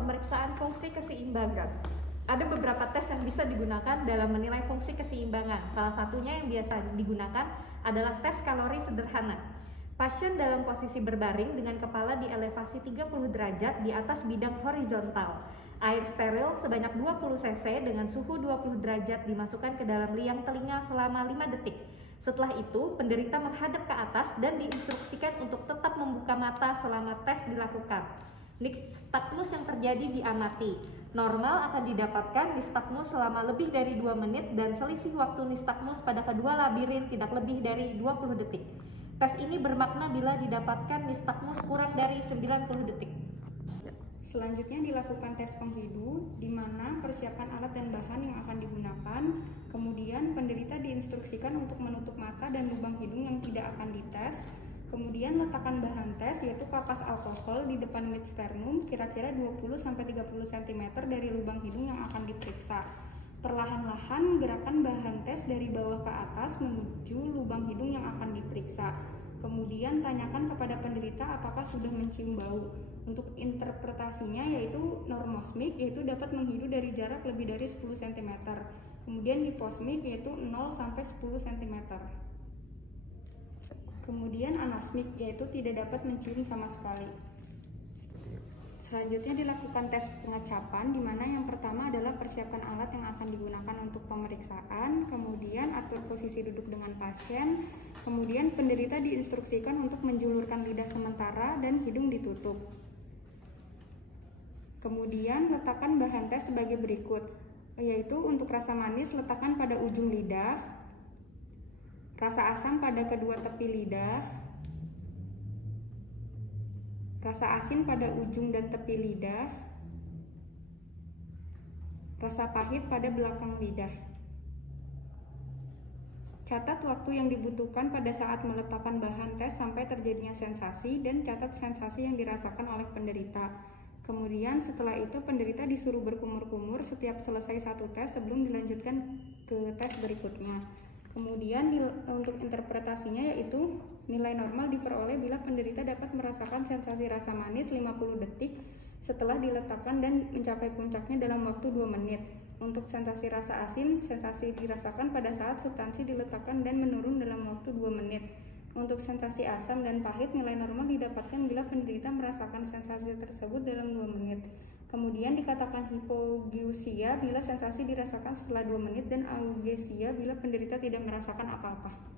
pemeriksaan fungsi keseimbangan. Ada beberapa tes yang bisa digunakan dalam menilai fungsi keseimbangan. Salah satunya yang biasa digunakan adalah tes kalori sederhana. Pasien dalam posisi berbaring dengan kepala di elevasi 30 derajat di atas bidang horizontal. Air steril sebanyak 20 cc dengan suhu 20 derajat dimasukkan ke dalam liang telinga selama 5 detik. Setelah itu, penderita menghadap ke atas dan diinstruksikan untuk tetap membuka mata selama tes dilakukan. Nistagmus yang terjadi diamati. Normal akan didapatkan nistagmus selama lebih dari 2 menit dan selisih waktu nistagmus pada kedua labirin tidak lebih dari 20 detik. Tes ini bermakna bila didapatkan nistagmus kurang dari 90 detik. Selanjutnya dilakukan tes penghidu, di mana persiapkan alat dan bahan yang akan digunakan. Kemudian penderita diinstruksikan untuk menutup mata dan lubang hidung yang tidak akan dites. Kemudian letakkan bahan tes yaitu kapas alkohol di depan mid sternum kira-kira 20-30 cm dari lubang hidung yang akan diperiksa. Perlahan-lahan gerakan bahan tes dari bawah ke atas menuju lubang hidung yang akan diperiksa. Kemudian tanyakan kepada penderita apakah sudah mencium bau. Untuk interpretasinya yaitu normosmik, yaitu dapat menghidu dari jarak lebih dari 10 cm. Kemudian hiposmik yaitu 0-10 cm. Kemudian anosmik yaitu tidak dapat mencium sama sekali. Selanjutnya dilakukan tes pengecapan, di mana yang pertama adalah persiapkan alat yang akan digunakan untuk pemeriksaan, kemudian atur posisi duduk dengan pasien, kemudian penderita diinstruksikan untuk menjulurkan lidah sementara dan hidung ditutup. Kemudian letakkan bahan tes sebagai berikut, yaitu untuk rasa manis letakkan pada ujung lidah, rasa asam pada kedua tepi lidah, rasa asin pada ujung dan tepi lidah, rasa pahit pada belakang lidah. Catat waktu yang dibutuhkan pada saat meletakkan bahan tes sampai terjadinya sensasi dan catat sensasi yang dirasakan oleh penderita. Kemudian setelah itu penderita disuruh berkumur-kumur setiap selesai satu tes sebelum dilanjutkan ke tes berikutnya. Kemudian untuk interpretasinya yaitu nilai normal diperoleh bila penderita dapat merasakan sensasi rasa manis 50 detik setelah diletakkan dan mencapai puncaknya dalam waktu 2 menit. Untuk sensasi rasa asin, sensasi dirasakan pada saat substansi diletakkan dan menurun dalam waktu 2 menit. Untuk sensasi asam dan pahit, nilai normal didapatkan bila penderita merasakan sensasi tersebut dalam 2 menit. Kemudian dikatakan hipogeusia bila sensasi dirasakan setelah 2 menit dan eugesia bila penderita tidak merasakan apa-apa.